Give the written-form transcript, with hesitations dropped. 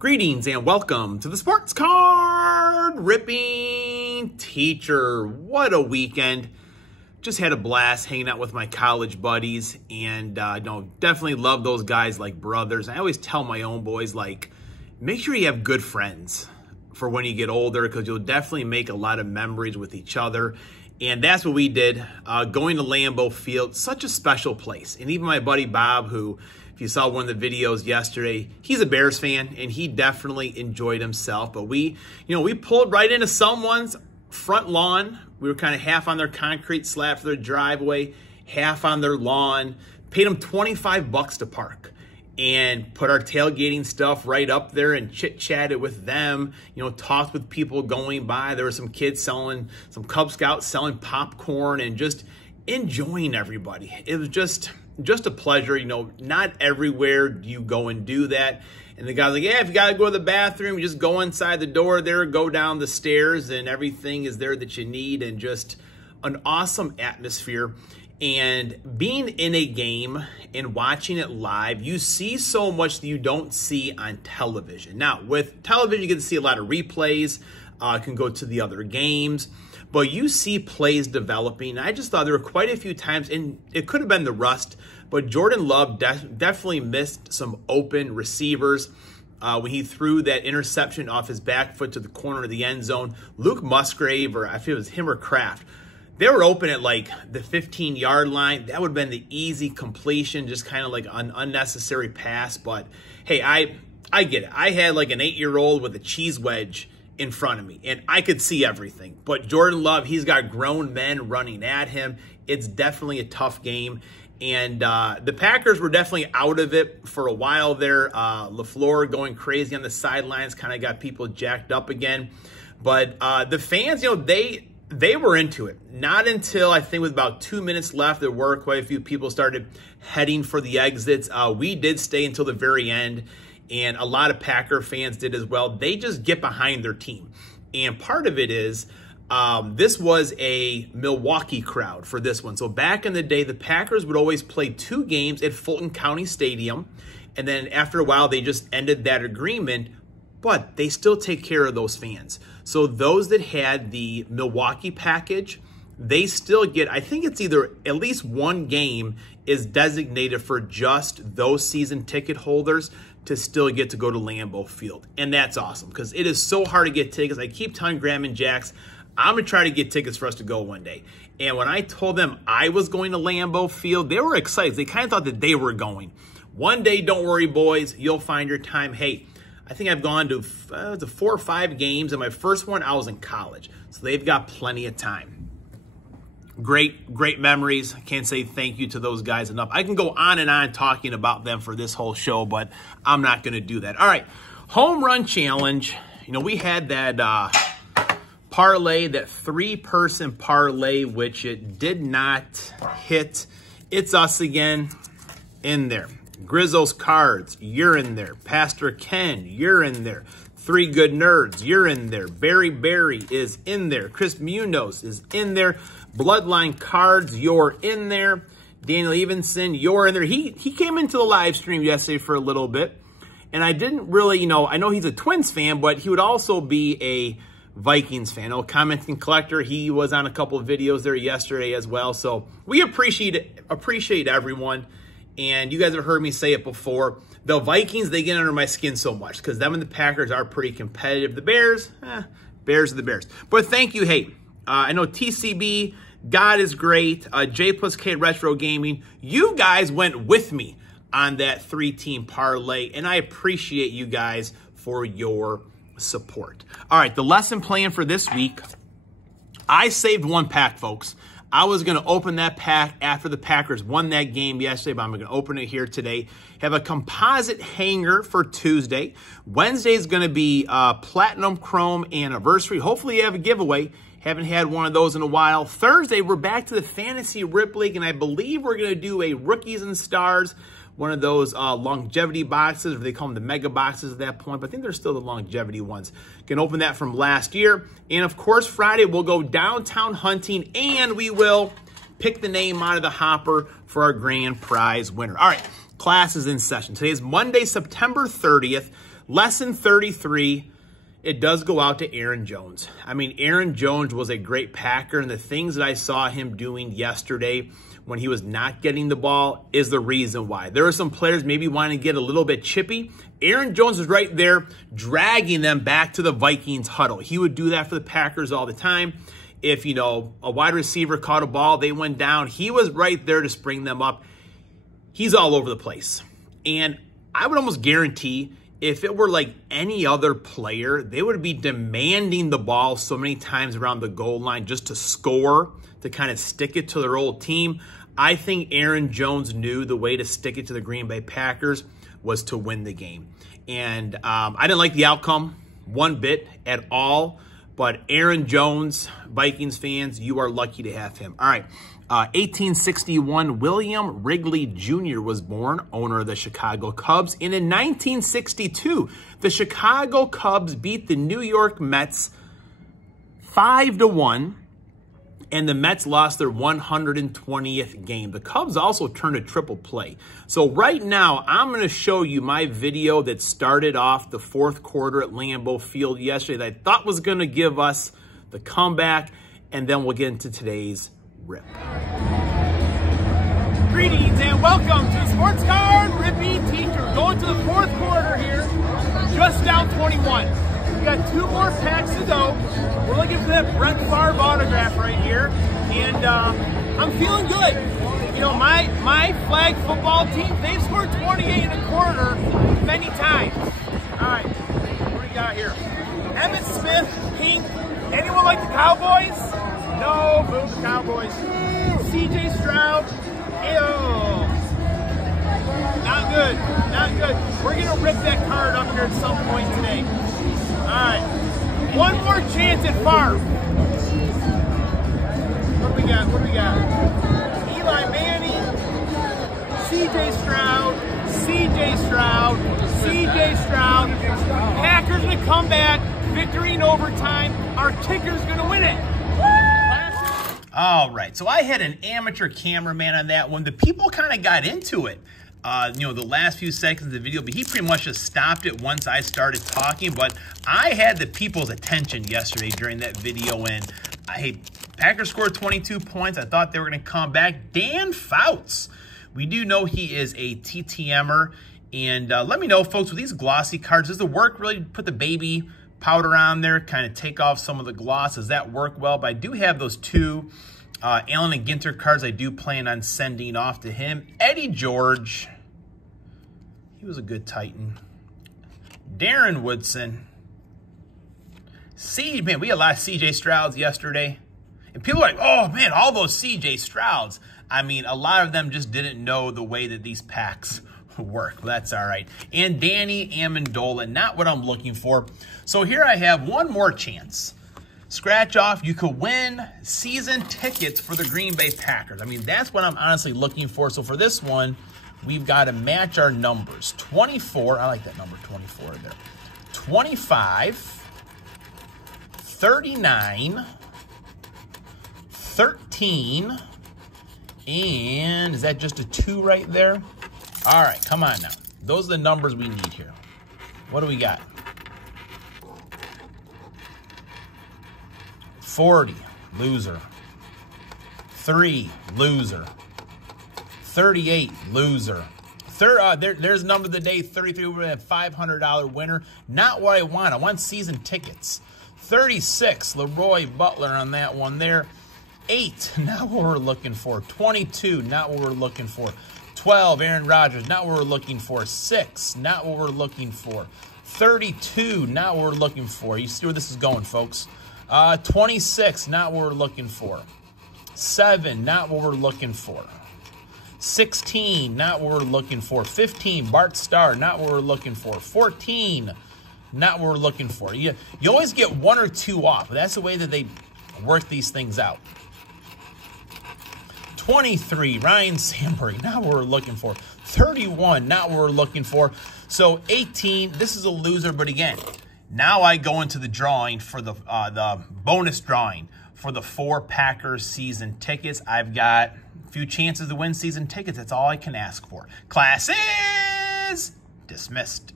Greetings and welcome to the Sports Card Ripping Teacher. What a weekend. Just had a blast hanging out with my college buddies, and definitely love those guys like brothers. I always tell my own boys, like, make sure you have good friends for when you get older, because you'll definitely make a lot of memories with each other. And that's what we did, going to Lambeau Field, such a special place. And even my buddy Bob, who, if you saw one of the videos yesterday, he's a Bears fan, and he definitely enjoyed himself. But we pulled right into someone's front lawn. We were kind of half on their concrete slab for their driveway, half on their lawn. Paid them $25 to park, and put our tailgating stuff right up there and chit-chatted with them, talked with people going by. There were some kids some Cub Scouts selling popcorn and just enjoying everybody. It was just a pleasure. Not everywhere do you go and do that. And the guy's like, yeah, if you got to go to the bathroom, you just go inside the door there, go down the stairs, and everything is there that you need. And just an awesome atmosphere. And being in a game and watching it live, you see so much that you don't see on television. Now, with television, you get to see a lot of replays, can go to the other games, but you see plays developing. I just thought there were quite a few times, and it could have been the rust, but Jordan Love definitely missed some open receivers when he threw that interception off his back foot to the corner of the end zone. Luke Musgrave, or I feel it was him or Kraft, they were open at like the 15-yard line. That would have been the easy completion, just kind of like an unnecessary pass. But hey, I get it. I had like an 8-year-old with a cheese wedge in front of me, and I could see everything. But Jordan Love, he's got grown men running at him. It's definitely a tough game. And the Packers were definitely out of it for a while there. LaFleur going crazy on the sidelines kind of got people jacked up again. But the fans, they were into it. Not until I think with about 2 minutes left, there were quite a few people started heading for the exits. We did stay until the very end, and a lot of Packer fans did as well. They just get behind their team. And part of it is this was a Milwaukee crowd for this one. So back in the day, the Packers would always play 2 games at Fulton County Stadium, and then after a while, they just ended that agreement, but they still take care of those fans. So those that had the Milwaukee package, they still get, I think it's either at least one game is designated for just those season ticket holders to still get to go to Lambeau Field. And that's awesome, because it is so hard to get tickets. I keep telling Graham and Jax, I'm going to try to get tickets for us to go one day. And when I told them I was going to Lambeau Field, they were excited. They kind of thought that they were going. One day, don't worry, boys, you'll find your time. Hey, I think I've gone to 4 or 5 games, and my first one, I was in college. So they've got plenty of time. Great memories. I can't say thank you to those guys enough. I can go on and on talking about them for this whole show, but I'm not going to do that. All right, home run challenge. We had that parlay, that 3-person parlay, which it did not hit. It's us again in there. Grizzle's Cards, you're in there. Pastor Ken, you're in there. 3 Good Nerds, you're in there. Barry is in there. Chris Munoz is in there. Bloodline Cards, you're in there. Daniel Evenson, you're in there. He came into the live stream yesterday for a little bit, and I didn't really, I know he's a Twins fan, but he would also be a Vikings fan. Commenting Collector, he was on a couple of videos there yesterday as well. So we appreciate everyone. And you guys have heard me say it before. The Vikings, they get under my skin so much because them and the Packers are pretty competitive. The Bears, Bears are the Bears. But thank you. Hey, I know TCB, God is great. J plus K Retro Gaming, you guys went with me on that 3-team parlay, and I appreciate you guys for your support. All right, the lesson plan for this week, I saved 1 pack, folks. I was going to open that pack after the Packers won that game yesterday, but I'm going to open it here today. Have a composite hanger for Tuesday. Wednesday is going to be Platinum Chrome Anniversary. Hopefully you have a giveaway. Haven't had one of those in a while. Thursday, we're back to the Fantasy Rip League, and I believe we're going to do a Rookies and Stars, one of those longevity boxes, or they call them the mega boxes at that point, but I think they're still the longevity ones. Can open that from last year. And of course, Friday, we'll go downtown hunting, and we will pick the name out of the hopper for our grand prize winner. All right, class is in session. Today is Monday, September 30th. Lesson 33, it does go out to Aaron Jones. I mean, Aaron Jones was a great Packer, and the things that I saw him doing yesterday when he was not getting the ball is the reason why. There are some players maybe wanting to get a little bit chippy. Aaron Jones was right there dragging them back to the Vikings huddle. He would do that for the Packers all the time. If, you know, a wide receiver caught a ball, they went down, he was right there to spring them up. He's all over the place. And I would almost guarantee if it were like any other player, they would be demanding the ball so many times around the goal line just to score, to kind of stick it to their old team. I think Aaron Jones knew the way to stick it to the Green Bay Packers was to win the game. And I didn't like the outcome one bit at all. But Aaron Jones, Vikings fans, you are lucky to have him. All right, 1861, William Wrigley Jr. was born, owner of the Chicago Cubs. And in 1962, the Chicago Cubs beat the New York Mets 5-1. And the Mets lost their 120th game. The Cubs also turned a triple play. So right now, I'm going to show you my video that started off the fourth quarter at Lambeau Field yesterday that I thought was going to give us the comeback, and then we'll get into today's rip. Greetings and welcome to Sports Card Ripping Teacher. Going to the fourth quarter here, just down 21. We got 2 more packs to go. We're looking for that Brett Favre autograph right here, and I'm feeling good. You know, my flag football team, they've scored 28 in a quarter many times. All right, what do we got here? Emmitt Smith, pink. Anyone like the Cowboys? No, boo the Cowboys. C.J. Stroud, ew. Not good, not good. We're gonna rip that card up here at some point today. All right, one more chance at Favre. What do we got? What do we got? Eli Manning, C.J. Stroud, C.J. Stroud, C.J. Stroud. Packers gonna come back, victory in overtime. Our kicker's gonna win it. All right, so I had an amateur cameraman on that one. The people kind of got into it. You know, the last few seconds of the video, but he pretty much just stopped it once I started talking. But I had the people's attention yesterday during that video, and Packers scored 22 points. I thought they were going to come back. Dan Fouts, we do know he is a TTMer, and let me know, folks, with these glossy cards, does it work really to put the baby powder on there, kind of take off some of the gloss? Does that work well? But I do have those 2 Allen and Ginter cards I do plan on sending off to him. Eddie George, he was a good Titan. Darren Woodson. Man, we had a lot of C.J. Strouds yesterday. And people are like, oh, man, all those C.J. Strouds. I mean, a lot of them just didn't know the way that these packs work. Well, that's all right. And Danny Amendola, not what I'm looking for. So here I have one more chance. Scratch off, you could win season tickets for the Green Bay Packers. I mean, that's what I'm honestly looking for. So for this one, we've got to match our numbers. 24, I like that number 24 there. 25, 39, 13, and is that just a 2 right there? All right, come on now. Those are the numbers we need here. What do we got? 40, loser. 3, loser. 38, loser. There's number of the day, 33, we're at $500 winner. Not what I want. I want season tickets. 36, Leroy Butler on that one there. 8, not what we're looking for. 22, not what we're looking for. 12, Aaron Rodgers, not what we're looking for. 6, not what we're looking for. 32, not what we're looking for. You see where this is going, folks. 26, not what we're looking for. 7, not what we're looking for. 16, not what we're looking for. 15, Bart Starr, not what we're looking for. 14, not what we're looking for. You always get 1 or 2 off. That's the way that they work these things out. 23, Ryan Sambury, not what we're looking for. 31, not what we're looking for. So 18, this is a loser, but again, now I go into the drawing for the bonus drawing for the 4 Packers season tickets. I've got a few chances to win season tickets. That's all I can ask for. Class is dismissed.